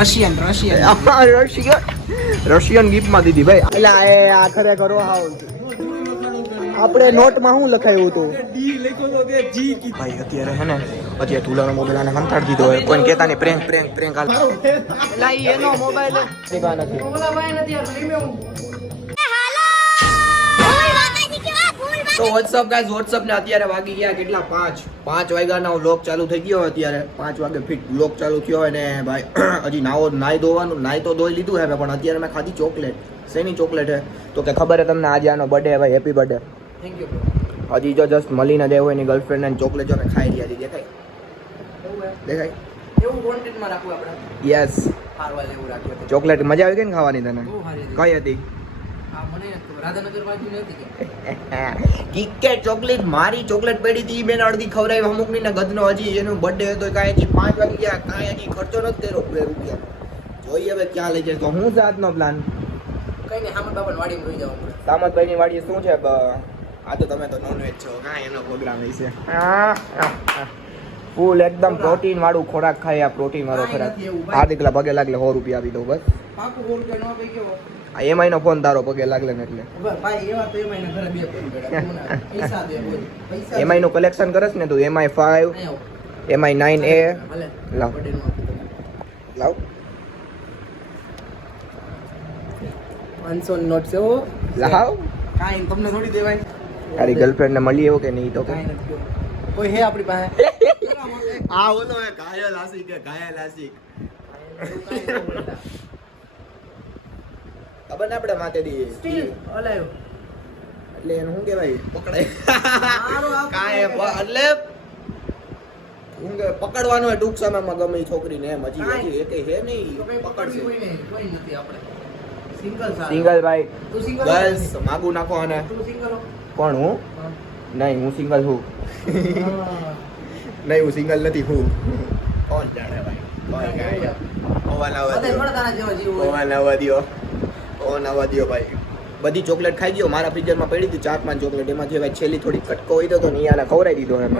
Russian Russian Russian Russian ગિફ્ટમાં દીધી ભાઈ. એટલે એ આ કરો હાવ આપણે નોટમાં શું લખાયું હતું? ભાઈ અત્યારે હે ને અત્યારે તુલાનો મોબાઈલ આને હંતાડી દીધો હોય. કોઈને કહેતા નહીં પ્રેન્ક પ્રેન્ક પ્રેન્ક હાલ. એનો મોબાઈલ નથી. તો વોટ્સઅપ ગાઈઝ વોટ્સઅપ ને અત્યારે વાગી ગયા કેટલા? પાંચ. પાંચ વાગ્યાના લોક ચાલુ થઈ ગયો અત્યારે. પાંચ વાગે ફિટ લોક ચાલુ થયો હોય ને ભાઈ હજી નાવો નાઈ ધોવાનું નાઈ તો ધોઈ લીધું હે પણ અત્યારે મેં ખાધી ચોકલેટ શેની ચોકલેટ હે? તો કે ખબર હે તમને આજે આનો બર્થડે ભાઈ હેપી બર્થડે થેન્ક યુ હજી જો જસ્ટ મળીને દેવો એની ગર્લફ્રેન્ડ ને ચોકલેટ જો મેં ખાઈ હતી દેખાય? દેખાય? એવું કોન્ટેન્ટમાં રાખવું આપણે? યસ હારવા લેવું ચોકલેટ મજા આવી ગઈ ને ખાવાની તને? કઈ હતી? કિટકેટ ચોકલેટ મારી ચોકલેટ પડી હતી ઈ બેન અડધી ખવડાવી અમુકની ગદનો હજી એનો બર્થડે હતો કાંઈ હજી પાંચ વાગી ગયા કાંઈ હજી ખર્ચો નથી કર્યો બે રૂપિયા. જોઈએ હવે ક્યાં લઈ જાય તો હું છે પ્લાન કઈ નહીં વાડી શું છે? આ તો તમે તો નોનવેજ છો કાંઈ એનો પ્રોગ્રામ હશે ફૂલ એકદમ પ્રોટીન વાળું ખોરાક ખાય આ પ્રોટીન વાળો ખોરાક. આ દીકલા પગે લાગલે સો રૂપિયા આપી દઉં બસ. પાકું આ એમઆઈ નો ફોન તારો પગે લાગલે ને એટલે ખબર, ભાઈ એવા તો એમાં એના ઘરે બે ફોન પડ્યા. કોના? પૈસા દે બોલ. પૈસા દે. એમાંયનું કલેક્શન કરસ ને તું એમઆઈ ફાઈવ એમઆઈ. નાઇન એ લાવ. લાવ પાંચસો નોટ છે. લાવ કાંઈ તમને થોડી દેવાય તારી ગર્લફ્રેન્ડ ને મળી એવું કે નહીં તો કાંઈ કોઈ હે આપણી પાસે આ ઓલો હે ઘાયલ આશિક ઘાયલ આશિક. ખબર ને આપણે માથે દી. Still alive. એટલે એનું શું કહેવાય? પકડાય. મારો આ કાંઈ એટલે હું કે પકડવાનો હોય ટૂંક સમયમાં ગમે એ છોકરીને એમ હજી. હજી એકે હે નહીં પકડશે. કોઈ નથી આપણે. સિંગલ ભાઈ. તું માગુ ગર્લ્સ માગું નાખો અને તું કોણ હું? નહીં હું સિંગલ છું. નહીં હું સિંગલ નથી હું. કોણ જાણે ભાઈ? કોણ આવવા બધાય દ્યો. પવન આવવા દ્યો ભાઈ. બધી ચોકલેટ ખાઈ ગયો મારા ફ્રીઝરમાં પડી હતી ચાર પાંચ ચોકલેટ. એમાં જે ભાઈ છેલ્લી થોડી કટકો હોય તો નિયાને ખવડાવી દીધો એમ.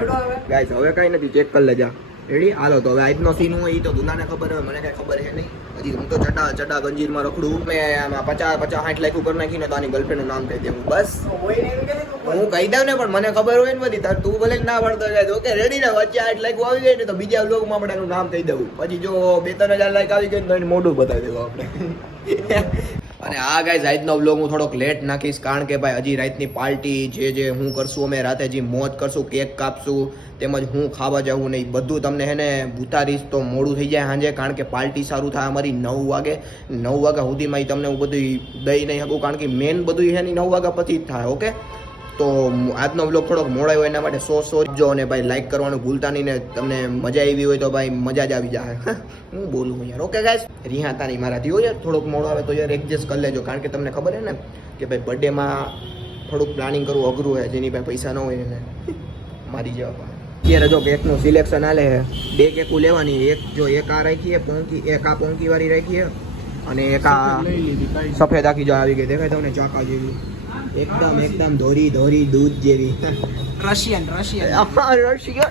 ગાઈઝ હવે. કાંઈ નથી ચેક કરી લેજા. રેડી હાલો તો હવે આજનો સીન હોય એ તો દુનાને ખબર હોય મને કાંઈ ખબર છે નહીં. હજી હું તો ચટા ચટા ગંજીરમાં રખડું. મેં આમાં પચાસ પચાસ સાઠ લાખ ઉપર નાખીને તો આની ગર્લફ્રેન્ડનું નામ કહી દેવું. બસ. હું કહી દઉં ને પણ મને ખબર હોય ને બધી. તાર તું ભલે ના પડતો જાય ઓકે રેડી ને? વચ્ચે આઠ લાખ આવી જાય ને તો બીજા લોકમાં આપણે એનું નામ કહી દઉં પછી જો બે ત્રણ હજાર લાખ આવી ગઈ તો એને મોઢું બતાવી દેવું આપણે. અને આ ગાઈઝ આજનો બ્લોગ હું થોડોક લેટ નાખીશ કારણ કે ભાઈ હજી રાતની પાર્ટી જે જે હું કરશું, અમે રાતે જે મોજ કરશું કેક કાપશું, તેમજ હું ખાવા જાઉં નહીં બધું તમને હે ને ઉતારીશ તો મોડું થઈ જાય સાંજે, કારણ કે પાર્ટી સારું થાય અમારી નવ વાગે. નવ વાગ્યા સુધીમાં તમને હું બધું દઈ નહીં શકું, કારણ કે મેન બધું છે ને નવ વાગ્યા પછી જ થાય ઓકે તો આજનો બ્લોગ થોડોક હોય એના માટે સો સો જો અને ભાઈ લાઈક કરવાનું ભૂલતા નહીં ને તમને મજા આવી હોય તો ભાઈ મજા જ આવી જાય. હું બોલું યાર. ઓકે ગાઈસ રિહાતા નહીં મારાથી. હોય યાર થોડોક મોડો આવે તો યાર એડજસ્ટ કરી લેજો. કારણ કે તમને ખબર છે ને કે ભાઈ બર્થડેમાં થોડુંક પ્લાનિંગ કરવું અઘરું હોય જેની પાસે પૈસા ન હોય એને. મારી જવા પાસે અત્યારે જો કેકનું સિલેક્શન આલે છે. બે કેકું લેવાની. એક જો એક આ રાખીએ પોંકી એક આ પોંકી વાળી રાખીએ. અને એક આ સફેદ આખી જો આવી ગઈ. દેખાય તમને? ચાકા જેવી. એકદમ એકદમ ધોરી ધોરી દૂધ જેવી. Russian Russian. રશિયન.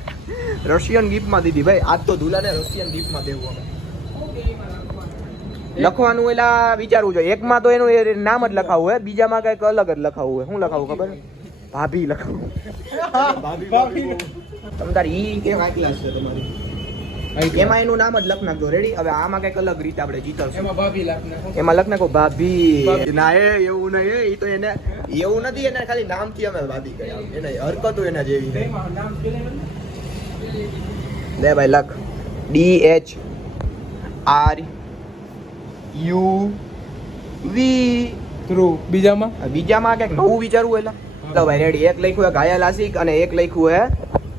રશિયન ગિફ્ટમાં દીધી. ભાઈ આજ તો ધૂલાને રશિયન ગિફ્ટમાં દેવું અમે લખવાનું એલા વિચારવું જોઈએ. એકમાં તો એનું એ નામ જ લખાવું હોય. બીજામાં કંઈક અલગ જ લખાવું હોય. શું લખાવું ખબર? ભાભી લખાવું. તમે તારી ઈ કે આ ક્લાસ છે તમારી? એમાં એનું નામ જ લખ નાખજો. રેડી હવે આમાં કંઈક અલગ રીતે આપણે જીતવશું એમાં ભાભી લખ એમાં લખ નાખો ભાભી. ના એ એવું નહીં એ તો એને એવું નથી એને ખાલી નામથી અમે ભાભી કહ્યા એને હરકતો એના જેવી લે ભાઈ લખ. D H R U V through બીજામાં? બીજામાં કંઈક નવું વિચારવું એટલે તો ભાઈ રેડી એક લખ્યું હે ઘાયલ આશિક અને એક લખ્યું હે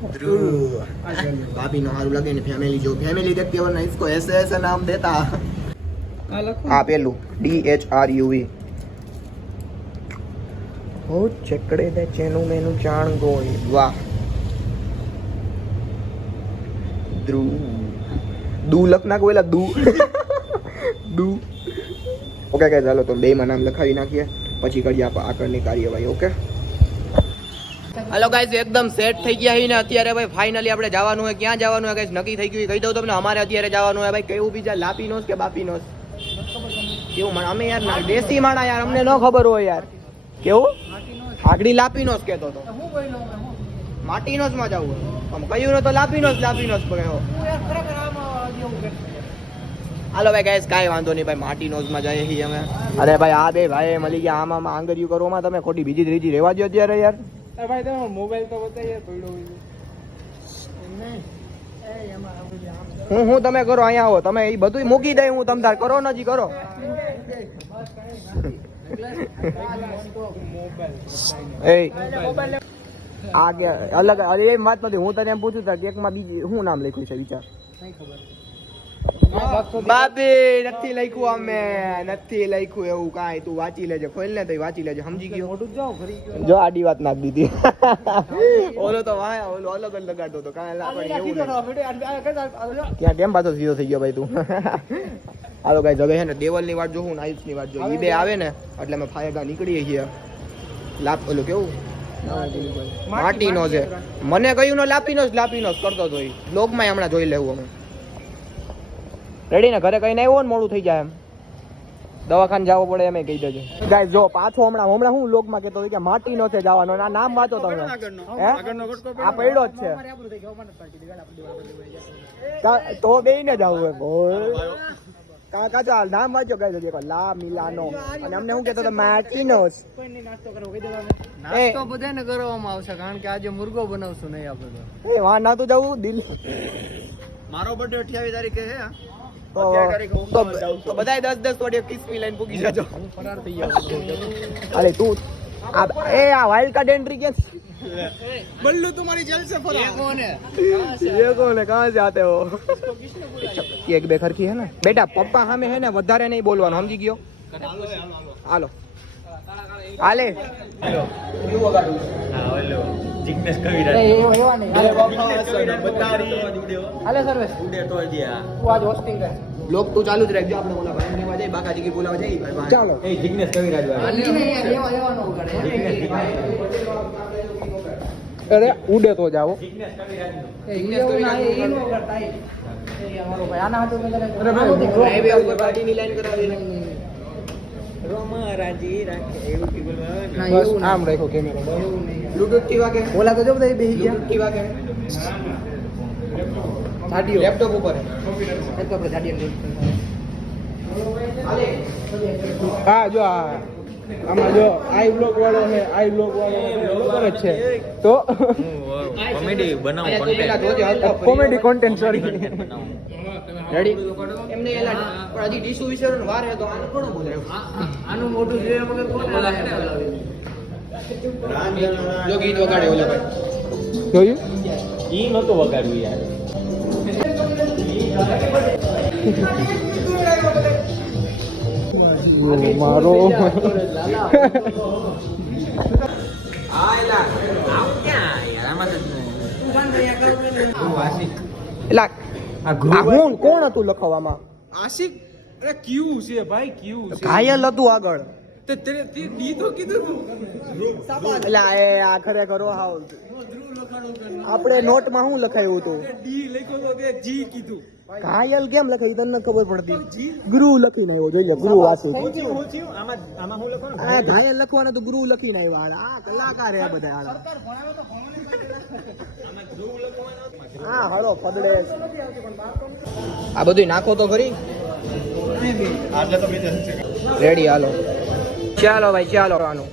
ભાભી નો સારું લાગે ને ફેમિલી જો ફેમિલી દેખ કેવો ના ઇસકો એસે એસે નામ દેતા. આ પેલું. D H R U V ઓ ચકડે દે ચેનું મેનું ચાણ ગોય. વાહ. ધ્રુવ. દુ લખ નાખો એલા દુ. દુ. ઓકે કે ચાલો તો બેમાં નામ લખાવી નાખીએ. પછી કરીએ આપણે આગળની કાર્યવાહી ઓકે? હાલો ગાઈસ એકદમ સેટ થઈ ગયા છે ને. અત્યારે ભાઈ ફાઇનલી આપણે જવાનું હોય ક્યાં જવાનું હોય ગાઈસ નક્કી થઈ ગયું કહી દઉં તમને, અમારે અત્યારે જવાનું હોય ભાઈ. કેવું બીજા? લાપીનોસ કે બાપીનોસ? કેવું મને અમે યાર દેશી માણા યાર, અમને ન ખબર હોય યાર. કેવું? આગળી લાપીનોસ કહેતો હતો. માટીનોસમાં જવું આમ કહ્યું તો લાપીનોસ લાપીનોસ કહ્યો હાલો ભાઈ ગાઈસ કાંઈ વાંધો નહીં ભાઈ માટીનોસમાં જઈએ છીએ અમે. અરે ભાઈ, આ બે ભાઈ મળી ગયા. આમાં આંગળીઓ કરવામાં તમે ખોટી બીજી ત્રીજી રહેવા દો અત્યારે યાર. ભાઈ તમે મોબાઈલ તો બતાવીએ પડ્યો હું હું તમે કરો અહીંયા આવો. તમે એ બધું મૂકી દઈ હું તમ તાર કરો નજી કરો. એ આ અલગ અરે એમ વાત નથી. હું તને એમ પૂછું તો કેકમાં બીજી શું નામ લખ્યું છે વિચાર? બાબી નથી લખ્યું અમે. નથી લખ્યું એવું કાંઈ. તું વાંચી લેજે ખોલ ને તઈ વાંચી લેજે. સમજી ગયો? મોટું જાઓ ખરી જો આડી વાત નાખ દીધી. ઓલો તો વાહ ઓલો અલગ જ લગાડતો તો કાંઈ લાગે એવું કેમ પાછો સીધો થઈ ગયો ભાઈ તું? હાલો ગાઈ હવે છે ને દેવલની વાત જોઉં નાઇફની વાત જોઉં. ઈ બે આવે ને એટલે અમે ફાયગા નીકળીએ છીએ. લાપ ઓલું કેવું? માટીનો છે. મને કહ્યું નો લાપીનો જ લાપીનો જ કરતો હતો લોક બ્લોગમાં હમણાં જોઈ લેવું અમે. રેડી ને ઘરે કહીને આવ્યો ને મોડું થઈ જાય એમ. દવાખાને જવું પડે એમ કહી દેજો. ગાય જો પાછો હમણાં હમણાં હું લોકમાં કહેતો કે કે માટીનો છે જવાનો આ નામ વાંચો તમે. હે? આ પડ્યો જ છે. તા- તો બે ને જવું હોય બોલ કાકા ચાલ નામ વાંચો કહી દેજો લા મિલાનો. અને અમને શું કહેતો હતો માટીનોસ એ. તો બધાને કરવામાં આવશે કારણ કે આજે મુર્ગો બનાવશું નહીં આપણે તો. એ વાં ના તો જવું દિલ મારો બર્થડે અઠ્યાવીસ તારીખે છે તો તો તો બધાય દસ દસ વડે કિસ્મી લઈને પૂગી જજો હું ફરાર થઈ જાઉં અરે તું આ એ આ વાઇલ્ડ કાર્ડ એન્ટ્રી કે બલ્લુ તમારી ચલશે ફરાર કોને ये कौन है कहाँ से आते हो एक બે ખરખી હે ને બેટા પપ્પા સામે હે ને વધારે નહીં બોલવાનું સમજી ગયો હાલો હાલે લોક તું ચાલુ જ રાખજો આપણે ઓલા ભાઈ લેવા બાકાજી કી બોલાવા ચાલો. અરે ઉડે તો ઉપર ગાડીની લાઈન કરાવી બસ આમ રાખો કેમેરો ઓલા તો જો બધા બેસી ગયા. બ્લુટૂથથી વાગે લેપટોપ ઉપર. હા જો આ. આમાં જો આઈ બ્લોક વાળો છે આઈ બ્લોક વાળો છે તો કોમેડી બનાવો. કોમેડી કોન્ટેન્ટ સોરી રેડી એમને એલા પણ હજી ડીશુ વિચારો વાર હે તો આને કોણ બોલાવ્યું આનું મોટું જોયા વગર કોને જો ગીત વગાડે ઓલા ભાઈ. જોયું? ઈ નતો વગાડ્યું યાર. મારો. એલા આ હું કોણ હતું લખવામાં? આશિક અરે ક્યુ છે ભાઈ ક્યુ છે? ઘાયલ હતું આગળ. તે તે દી તો. કીધું એટલે એ આ ખરેખર હાવ. આપણે નોટમાં શું લખાયું હતું? ડી લખ્યો તો તે જી કીધું. ઘાયલ કેમ લખાયું તને ખબર પડતી. ગુરુ લખીને આવ્યો જોઈ લે ગુરુ વાસુ. આ ઘાયલ લખવાના તો ગુરુ લખીને આવ્યો આ કલાકાર હે આ બધા. હા હરો ફદડે આ બધું નાખો તો ખરી. રેડી હાલો. ચાલો ભાઈ ચાલો. આનું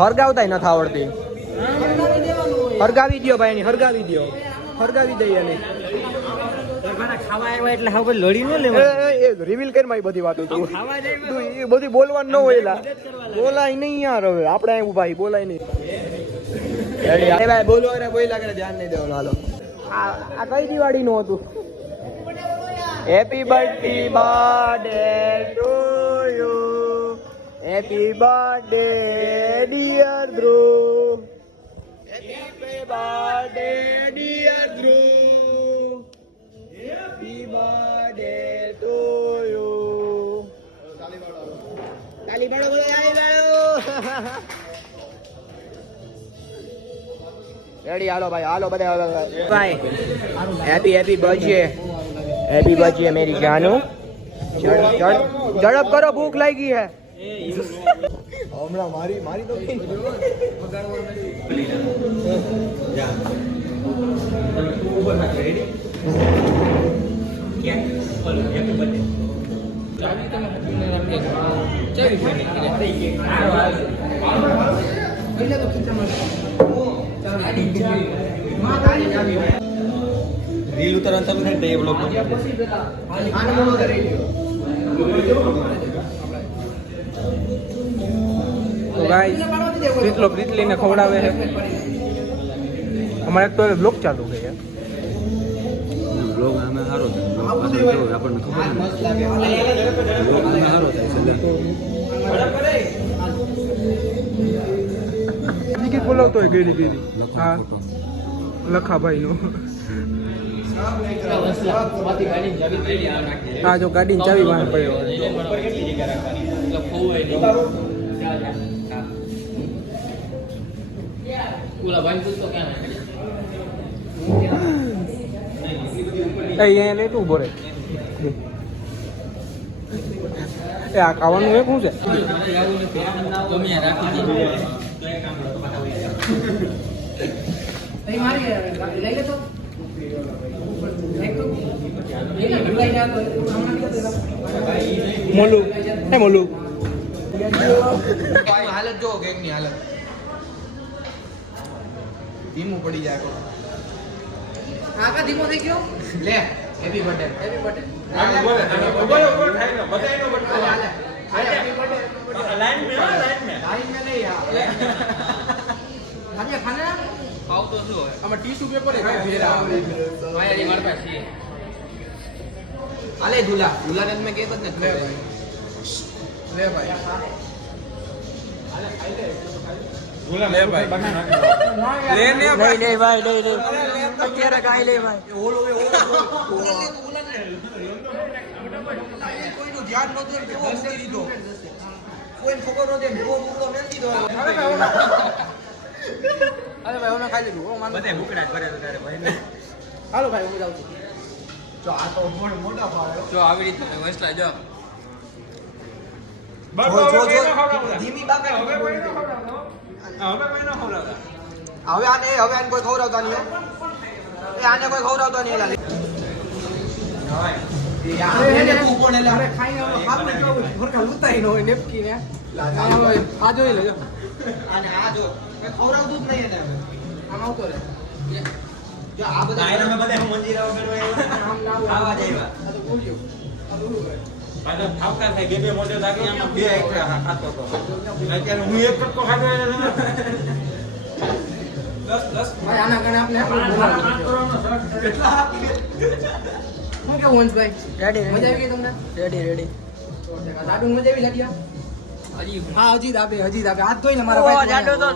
હરગાવતા નથી આવડતી. હરગાવી દ્યો ભાઈ એની હરગાવી દ્યો. હરગાવી દઈએ એને. રિવીલ કરી મારી બધી વાતો તું. બધી બોલવાનું ન હોય બોલાય નહીં યાર હવે. આપણે ઊભા બોલાય નહીં. અરે ભાઈ બોલો અરે બોલ્યા લાગે ધ્યાન નહીં દેવાનું હાલો. આ આ કઈ દિવાળી નું હતું? Happy birthday birthday to you happy birthday dear Dhruv happy birthday dear Dhruv happy birthday to you તાલી પાડો બોલો તાલી પાડો રેડી હાલો ભાઈ હાલો બધા હાલો ભાઈ happy happy birthday happy birthday મેરી જાનુ. ઝડપ ઝડપ ઝડપ કરો ભૂખ લાગી હે. હમણાં મારી મારી તો રીલ ઉતરવાનું ચાલુ થાય એ બ્લોગ તો ગાઈસ લઈને પ્રીતલીને ખવડાવે છે? અમારે તો બ્લોક ચાલુ છે. યાર બ્લોગ આપણને ખબર બ્લોગ થાય ટિકિટ બોલાવતો હોય ગેરી ગેરી હા. લખાભાઈ લખાભાઈનો. હા જો ગાડીની ચાવી બહાર પડ્યો. અહીંયા લઈ તું બોરે. એ આ ખાવાનું એ શું છે? મારી લઈ તો મોલું મોલું. હાલત જો કેકની હાલત. ધીમું પડી જાય. આગા ધીમો થઈ ગયો? લે હેપી બર્થડે. Happy birthday. ખાને ખાને આમાં ટીશ્યુ પેપર હાલે ઝૂલા ઝૂલા ને મેં કેતો જ નથી. લે ભાઈ. લે ને ભાઈ. લે ભાઈ. લે લે. અત્યારે કાઈ લે ભાઈ. કોઈનું ધ્યાન નહોતું એમ કેવો મૂકી દીધો. કોઈને ખબર નહોતી એમ કેવો મૂકો મેલ દીધો. અરે ભાઈ ઓને ખાઈ લીધું હો, બધે ભૂકડા કરે તો તારે ભાઈ. હાલો ભાઈ હું જાઉં છું. જો આ તો મોડ મોટા પાડે જો આવી રીતે વસલા જો. જો જો જો. ધીમી બાકા હવે આને હવે આને કોઈ ખવડાવતા નહીં. એ આને કોઈ ખવડાવતા નહીં હવે ન ને આ જોઈ લેજો અને આ જો. કોઈ ખવડાવતું જ નહીં એને હવે. આમ આવતો રહે જો આ બધા આયના બધે હું મંજીરા વગર આમ ના આવે. ખાવા જાય આ તો ભૂલ્યો આ તો ભૂલ્યું ભાઈ. પાછો ઠાવકા થાય બે બે મોઢે લાગે આમાં બે એક ખાતો હતો અત્યારે હું એક કટકો ખાતો હોય ને દસ દસ ભાઈ આના કારણે આપણે આપણે બોલાવવું શું કેવું વંશભાઈ રેડી મજા આવી ગઈ તમને રેડી રેડી લાડુ મજા આવી લાડ્યા હા હજી દાબે હજી દાબે. હાથ ધોઈને મારા ભાઈ જાડો તો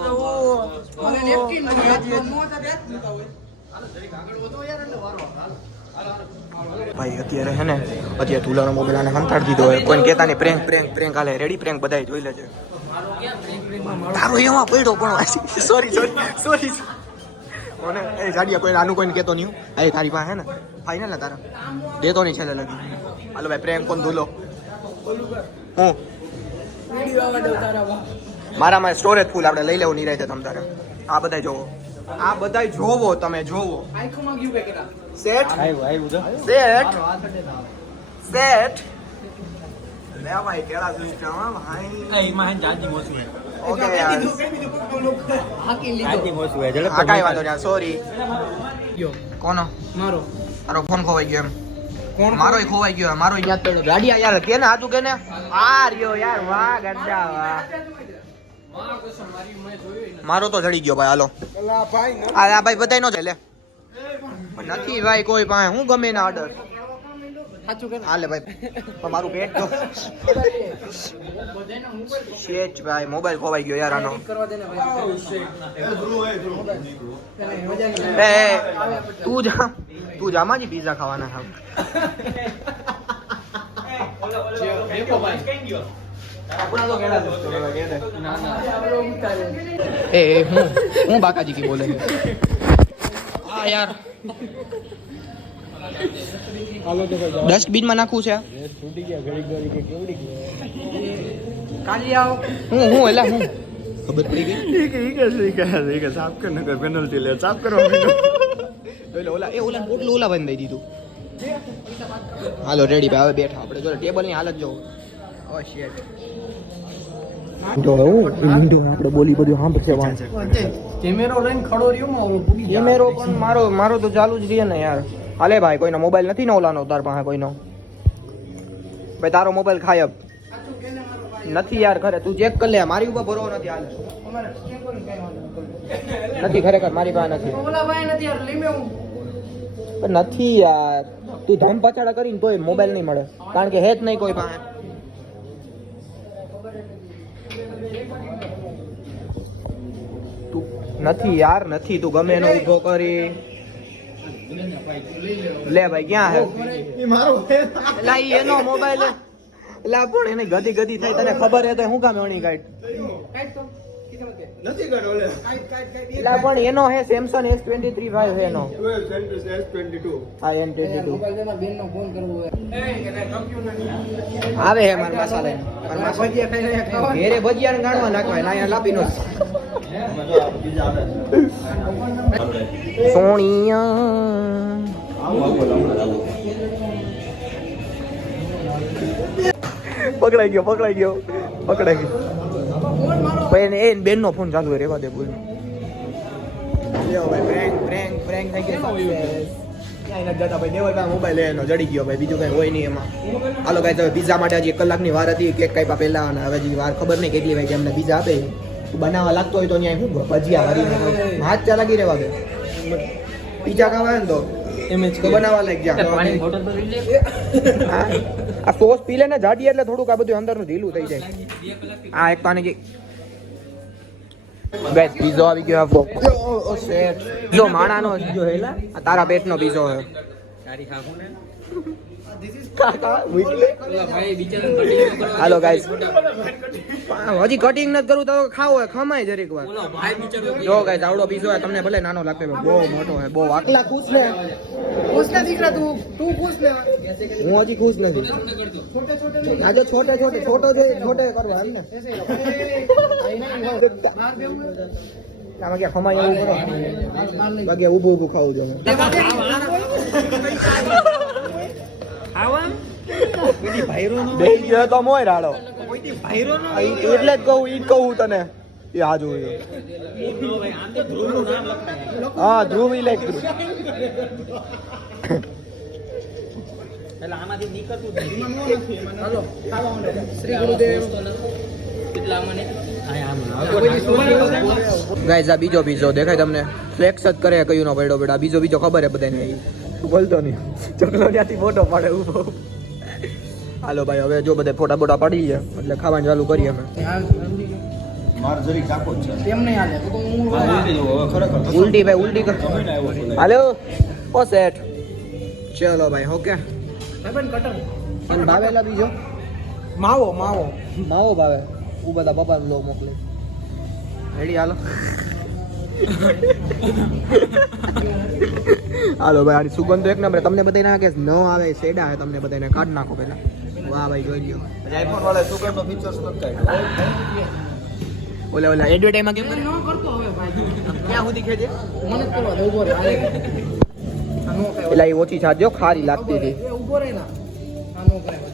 મને નેપકિન મોં સાથે હાથ ધોતા હોય. હાલો જરીક આગળ વધો યાર એટલે વારો. હાલો. ભાઈ અત્યારે હે ને અત્યારે ધૂલાનો મોબાઈલ આને સંતાડી દીધો હોય. કોઈને કહેતા નહીં પ્રેન્ક પ્રેન્ક પ્રેન્ક હાલે. રેડી પ્રેન્ક બધાય જોઈ લેજે. તારો એમાં પડ્યો પણ સોરી સોરી સોરી કોને એ જાડિયા કોઈ આનું કોઈને કહેતો નહીં આ તારી પાસે હે ને ફાઇનલ ને તારા. દેતો નહીં છેલ્લે લગી. હાલો ભાઈ પ્રેન્ક કોણ ધૂલો? હું વીડિયો આવવા દઉં તારા બા. મારામાં સ્ટોરેજ ફૂલ આપણે લઈ લેવું નિરાય તમ તારે. આ બધાય જોવો. આ બધાય જોવો તમે જોવો. Set set. સેટ લે ભાઈ કેળા ભાઈ જાજી મોસું ઓકે. જાજી મોસું હે આ કાંઈ વાંધો નહીં સોરી કોનો? મારો. તારો ફોન ખોવાઈ ગયો એમ. મારો ખોવાઈ ગયો મારો યાદ પડ્યો. ગાડિયા યાર કે ને હાચું કે ને? આ રહ્યો યાર વાહ ગड्डा વાહ. મારો તો જડી ગયો ભાઈ હાલો. આ ભાઈ બધાય નો જાય લે નથી ભાઈ કોઈ પાસે હું ગમે ના ઓર્ડર સાચું કે હાલે ભાઈ. પણ મારું પેટ તો શેચ ભાઈ મોબાઈલ ખોવાઈ ગયો યાર આનો. એ તું જા તું જામાં જી પીઝા ખાવાના હા એ હું હું બાકાજી કી બોલે છે. યાર. ડસ્ટબિનમાં નાખવું છે હું હું હું. ખબર પડી ગઈ? એટલે ઓલા એ ઓલા પોટલું ઓલા બંધ દઈ દીધું હાલો રેડી ભાઈ હવે બેઠા. આપણે જો ટેબલની હાલત જો ઓ શિટ આપણે બોલી બધું સાંભળશે કેમેરો લઈને ખડો રહ્યો માં ઓલો ભૂગી જાય. કેમેરો પણ મારો મારો તો ચાલુ જ રહે ને યાર. હાલે ભાઈ કોઈનો મોબાઈલ નથી ને ઓલાનો તાર પાસે કોઈનો. ભાઈ તારો મોબાઈલ ખાયબ. નથી યાર ઘરે તું ચેક કર લે મારી ઉપર ભરો નથી હાલે. નથી ખરેખર મારી પાસે નથી. નથી યાર લીમે હું. પણ તું ધમ પછાડા કરીને તોય મોબાઈલ નહીં મળે. કારણ કે હેત નહીં કોઈ પાસે તું નથી યાર નથી. તું ગમે એનો ઊભો કરી. લે ભાઈ ક્યાં હે? એલા ઈ એનો મોબાઈલ લા પણ એને ગદી ગદી થાય તને ખબર હે તો હું કામ એની કાઢ કાઈ? તો કીધું કે નથી કરતો ઓલે કાઈ કાઈ કાઈ એલા પણ એનો હે Samsung S twenty three five હે એનો S22 હા એન ટ્વેન્ટી ટુ આવે હે મારા માસા લઈને. મારા માસા ભજીયા ખાઈ રહ્યા ખાવા ઘેરે ભજીયા ગાણવા નાખવાય ના અહીંયા લાપી નો સોણિયા। પકડાઈ ગયો પકડાઈ ગયો પકડાઈ ગયો. ભાઈ એને એ બેન નો ફોન ચાલુ હોય રેવા દે બોલ. મોબાઈલ એનો જડી ગયો ભાઈ બીજું કઈ હોય નહીં એમાં. હાલો ગાય તો પીઝા માટે હજી એક કલાકની વાર હતી કેક કાપ્યા પહેલા અને હવે હજી વાર ખબર નહીં કેટલી વાગે અમને પીઝા આપે. બનાવવા લાગતો હોય તો અહીંયા શું ભજીયા વાળી હાથ ચા લાગી રહેવા દે. પીઝા ખાવા ને તો તો બનાવવા લાગી જા આ સોસ પી લે ને જાડી એટલે થોડુંક આ બધું અંદરનું ઢીલું થઈ જાય. આ એક પાણી જે ગાઈસ પીઝો આવી ગયો આપો ઓ શેટ જો માણાનો જો હેલા આ તારા પેટનો પીઝો હે હાલો ગાઈસ હજી કટિંગ નથી કરવું તો ખાવ હોય ખમાય જરીક વાર. જો ગાઈસ આવડો પીસો હે તમને ભલે નાનો લાગે બહુ મોટો હે બહુ આટલા ખુશ ને? ખુશ નથી તું તું ખુશ ને? હું હજી ખુશ નથી. આજે છોટે છોટે છોટો જે છોટે કરવા એમ ને આમાં ક્યાં ખમાય બાકી ઊભું ઊભું ખાવું જો બેસી ગયો તો મોય રાડો. એટલે જ કહું ઈ કહું તને. એ આ જોયું હા ધ્રુવ ઇલેક્ટ્રિક હાલો, ખાવા માંડો. શ્રી ગુરુદેવ. ગાઈઝ આ બીજો બીજો દેખાય તમને. ફ્લેક્સ જ કરે કયું નો પડ્યો બેટા. બીજો બીજો ખબર હે બધાને. બોલતો નહીં ચકલો ત્યાંથી ફોટો પાડે ઊભો હાલો ભાઈ હવે જો બધે ફોટા બોટા પાડી ગયા એટલે ખાવાનું ચાલુ કરીએ અમે. ઉલટી ભાઈ ઉલટી કર. હાલો ઓ સેટ ચલો ભાઈ ઓકે અને ભાવેલા બીજો? માવો માવો. માવો ભાવે. હું બધા પપ્પા લો મોકલે. રેડી હાલો. હાલો ભાઈ આની સુગંધ તો એક નંબર. તમને બધા ના કે ન આવે સેડા હે તમને બધાને. કાઢ નાખો પેલા વાહ ભાઈ જોઈ લ્યો. આઈફોન વાળા સુગંધ નો ફીચર્સ નથી ઓલા ઓલા ઓલા. એડવર્ટાઈઝમાં કેમ ન કરતો હવે ભાઈ. ક્યાં સુધી ખેજે મને જ કરવા દે ઊભો. આ પેલા એ ઓછી છાજો ખારી લાગતી હતી. એ ઊભો રહે ના. આ નો ખાય